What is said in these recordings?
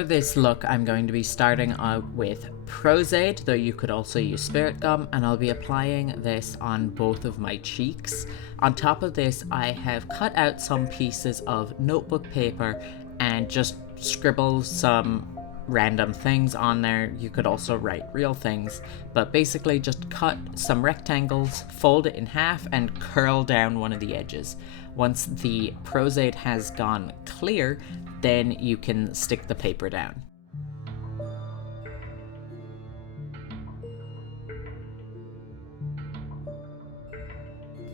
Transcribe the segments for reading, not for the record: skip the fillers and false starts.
For this look, I'm going to be starting out with Prosade, though you could also use Spirit Gum, and I'll be applying this on both of my cheeks. On top of this, I have cut out some pieces of notebook paper and just scribbled some random things on there. You could also write real things, but basically just cut some rectangles, fold it in half, and curl down one of the edges. Once the Prosade has gone clear, then you can stick the paper down.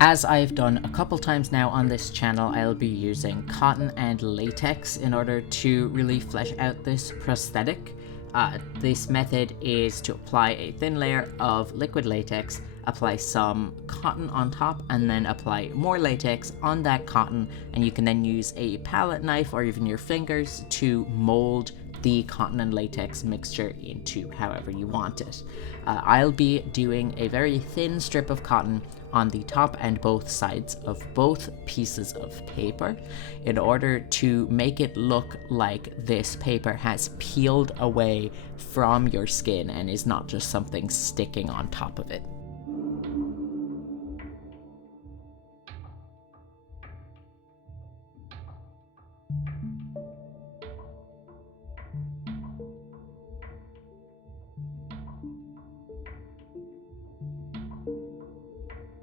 As I've done a couple times now on this channel, I'll be using cotton and latex in order to really flesh out this prosthetic. This method is to apply a thin layer of liquid latex, apply some cotton on top, and then apply more latex on that cotton, and you can then use a palette knife or even your fingers to mold the cotton and latex mixture into however you want it. I'll be doing a very thin strip of cotton on the top and both sides of both pieces of paper in order to make it look like this paper has peeled away from your skin and is not just something sticking on top of it.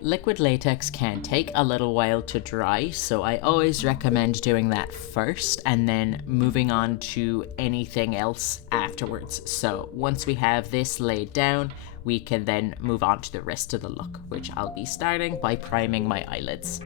Liquid latex can take a little while to dry, so I always recommend doing that first and then moving on to anything else afterwards. So once we have this laid down, we can then move on to the rest of the look, which I'll be starting by priming my eyelids.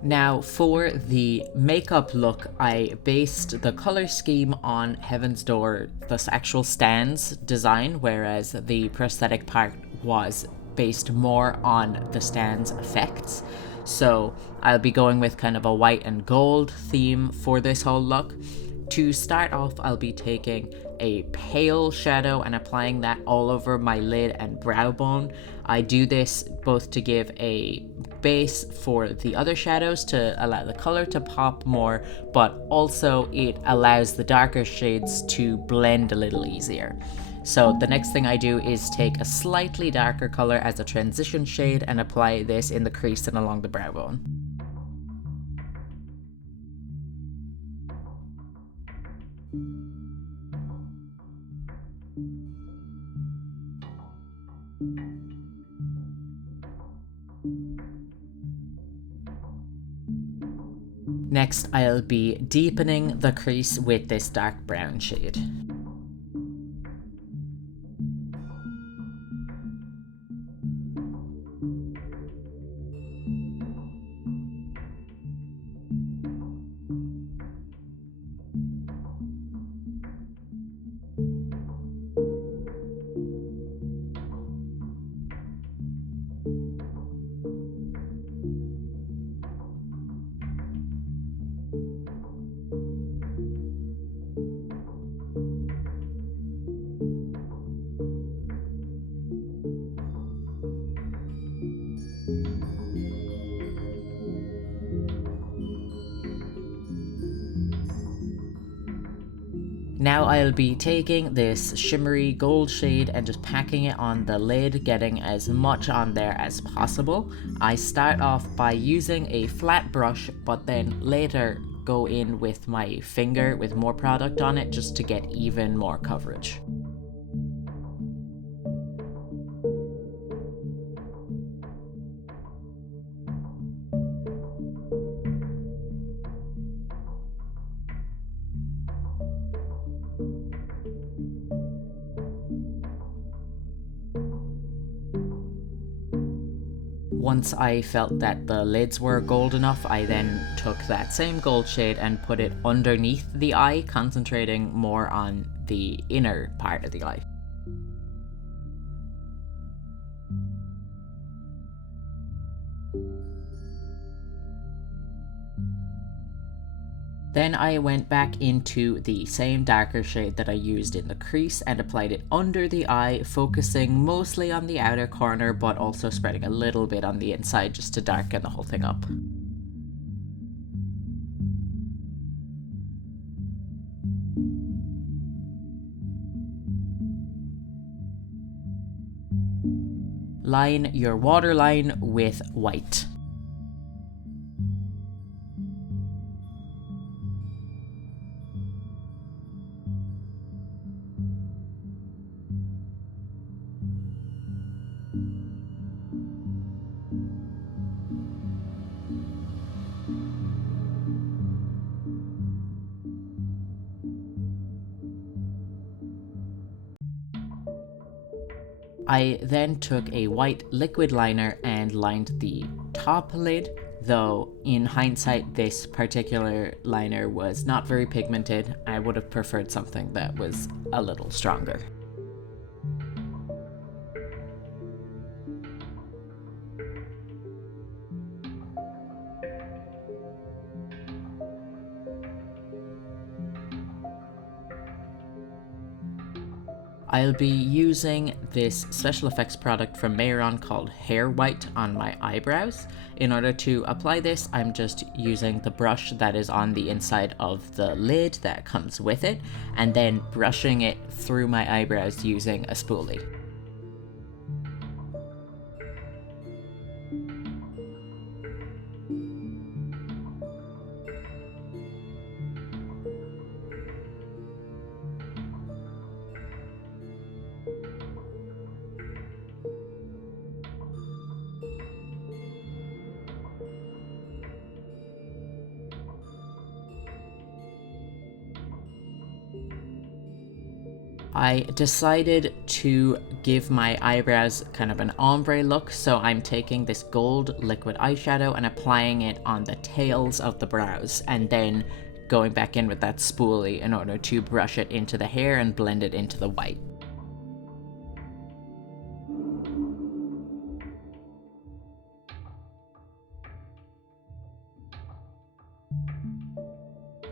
Now, for the makeup look, I based the color scheme on Heaven's Door, the actual stands design, whereas the prosthetic part was based more on the stands effects. So I'll be going with kind of a white and gold theme for this whole look. To start off, I'll be taking a pale shadow and applying that all over my lid and brow bone. I do this both to give a base for the other shadows to allow the color to pop more, but also it allows the darker shades to blend a little easier. So the next thing I do is take a slightly darker color as a transition shade and apply this in the crease and along the brow bone. Next, I'll be deepening the crease with this dark brown shade. Now I'll be taking this shimmery gold shade and just packing it on the lid, getting as much on there as possible. I start off by using a flat brush, but then later go in with my finger with more product on it just to get even more coverage. Once I felt that the lids were gold enough, I then took that same gold shade and put it underneath the eye, concentrating more on the inner part of the eye. Then I went back into the same darker shade that I used in the crease and applied it under the eye, focusing mostly on the outer corner but also spreading a little bit on the inside just to darken the whole thing up. Line your waterline with white. I then took a white liquid liner and lined the top lid, though in hindsight this particular liner was not very pigmented. I would have preferred something that was a little stronger. I'll be using this special effects product from Mayron called Hair White on my eyebrows. In order to apply this, I'm just using the brush that is on the inside of the lid that comes with it, and then brushing it through my eyebrows using a spoolie. I decided to give my eyebrows kind of an ombre look, so I'm taking this gold liquid eyeshadow and applying it on the tails of the brows, and then going back in with that spoolie in order to brush it into the hair and blend it into the white.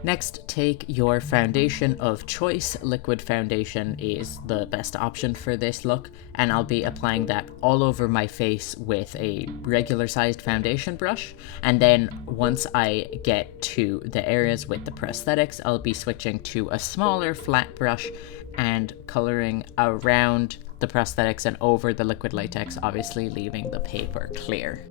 Next, take your foundation of choice. Liquid foundation is the best option for this look, and I'll be applying that all over my face with a regular sized foundation brush. And then once I get to the areas with the prosthetics, I'll be switching to a smaller flat brush and coloring around the prosthetics and over the liquid latex, obviously leaving the paper clear.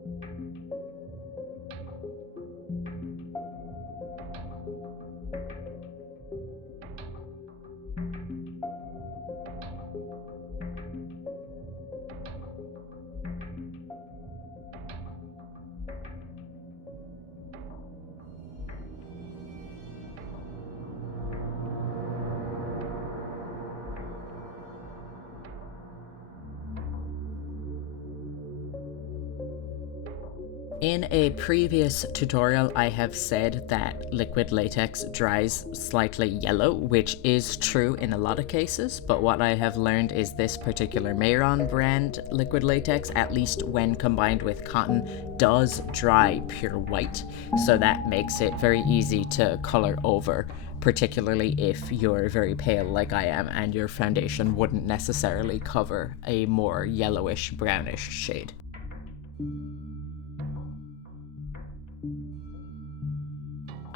In a previous tutorial, I have said that liquid latex dries slightly yellow, which is true in a lot of cases, but what I have learned is this particular Mayron brand liquid latex, at least when combined with cotton, does dry pure white, so that makes it very easy to color over, particularly if you're very pale like I am and your foundation wouldn't necessarily cover a more yellowish brownish shade.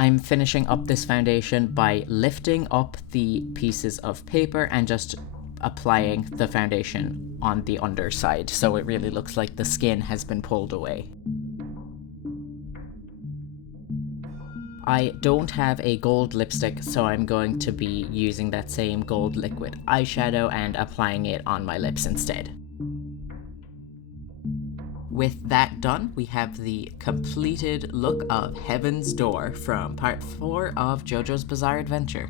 I'm finishing up this foundation by lifting up the pieces of paper and just applying the foundation on the underside, so it really looks like the skin has been pulled away. I don't have a gold lipstick, so I'm going to be using that same gold liquid eyeshadow and applying it on my lips instead. With that done, we have the completed look of Heaven's Door from part 4 of JoJo's Bizarre Adventure.